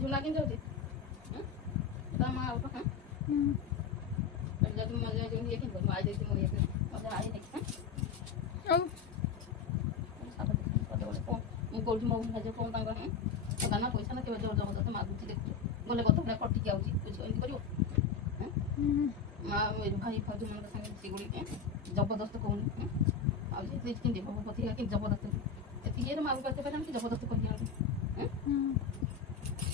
झुला के जाउछे तमा आउ हां जब मजा जो ये कि आई देखि म ये मजा आई नहीं हां ମୁଁ କୋଉଠି ମୋ ଭାଜ କଣ ତାଙ୍କ କଥା ନା ପଇସା ନା କେବେ ଜୋର ଜବରଦସ୍ତ ମାଗୁଛି ଦେଖୁଛୁ ଗଲେ କଥା କଟିକି ଆଉଛି ବୁଝ ଏମିତି କରିବ ମା ଭାଇ ଫାଉଜ ମାନଙ୍କ ସାଙ୍ଗେ ସେଗୁଡ଼ି ଜବରଦସ୍ତ କହୁନି ଆଉ କେମିତି ବାବୁ ପତି କେମିତି ଜବରଦସ୍ତ ଏତିକି ଇଏରେ ମାକୁ ପାଖେ ପାରେ ଆମେ ଜବରଦସ୍ତ କରିଦିଅନ୍ତି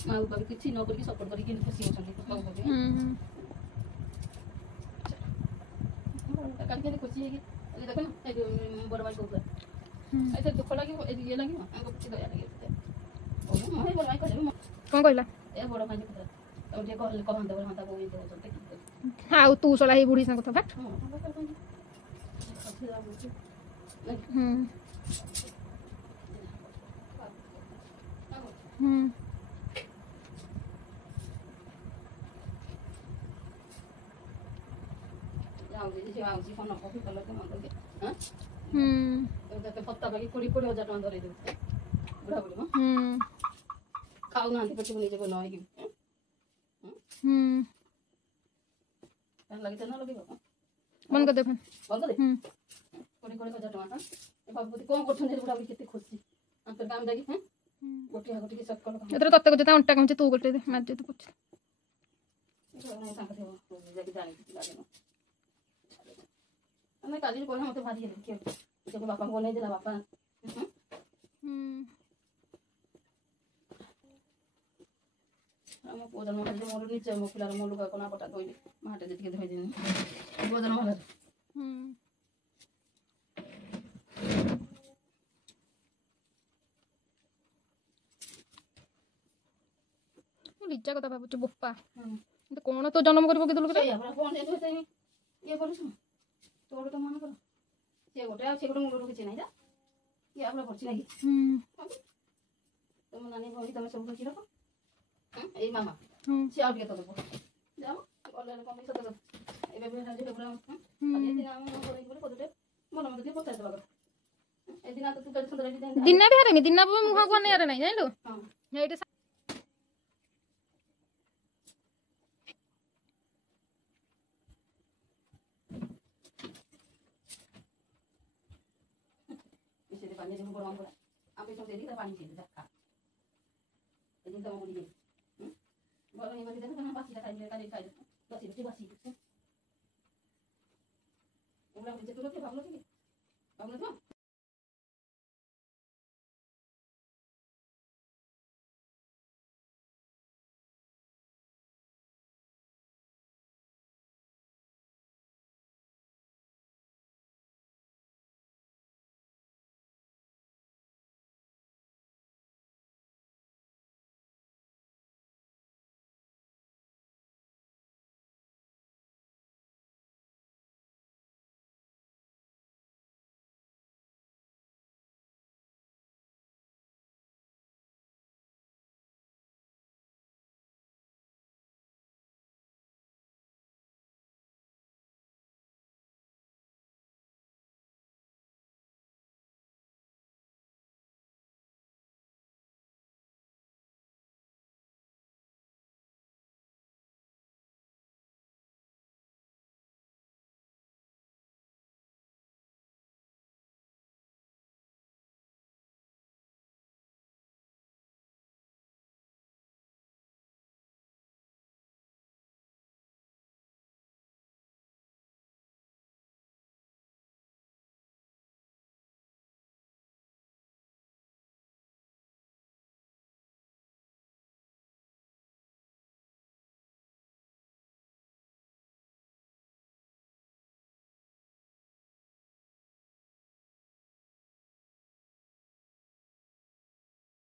ମାକୁ ପାଖେ କିଛି ନ କରିକି ସପୋର୍ଟ କରିକି ଖୁସି ହେଉଛନ୍ତି ବାବୁ ପାଖେ କାଲି ଖୁସି ହେଇକି ଦେଖ ନା ବଡ଼ ଭାଇ କହୁଥିଲା ऐसे दुख लगे ये लगे हमको कुछ दया लगे ओ मैं बोल भाई कहले कौन कहला ए बड़ भाई कहला तो जे कहले कहन देबो हम बोल दे चलते हां तू सला ही बुढ़ी संग तो बट जाओ जी आओ जी फोन कॉपी कर लो तो मन के हां तो पत्ता बाकी 20,000 टका धरे दे बुढ़ा बुढ़ी मां खाऊ ना पछे निजे को नई लगे ना लगे मन कर दे बंद दे 20,000 टका बाबू कोन करछन बुढ़ा बुढ़ी केते खुशी अंतर काम दागी हैं गोटी गोटी के सब कर एतर तत्ते को जता अंटा कम तू गोटे दे मार दे तो कुछ नहीं सांग थे जाके जानी लागे ना मैं काली को मते भारी है के जब बापा को नहीं दिला बापा हम पोदन में जो मोर नीचे मो पिलार मो लुगा कोना पटा दोइले माटे जति धोइ दिने पोदन में लिज्जा कथा बाबू बोपा तो कोन तो जन्म करबो के दुल करे या कोन दे होते ये करू तोड़ तो मन कर से गोटे मुंड रखी ना ये आप पड़ी ना तुम नानी भाई तुम सब रखी रख ये मामा सी आउट के तो देबो जाओ ऑनलाइन कम सत एबे भी राजे पूरा खाली दिन हम करे बोले कोदटे मन मत के पता देबा ए दिन तो तू कल सुंदर दी दिन भी हरे दिन मुहा को नहीं हरे नहीं जानलो हां हेटे पानी जब बड़ा बड़ा आप इसमें दे दी तो पानी दे दे खा ये तो मुड़ी बोलो ये वाली देखो ना बासी का खाई बासी उड़ा मुझे तो के भागलो ठीक है भागलो तो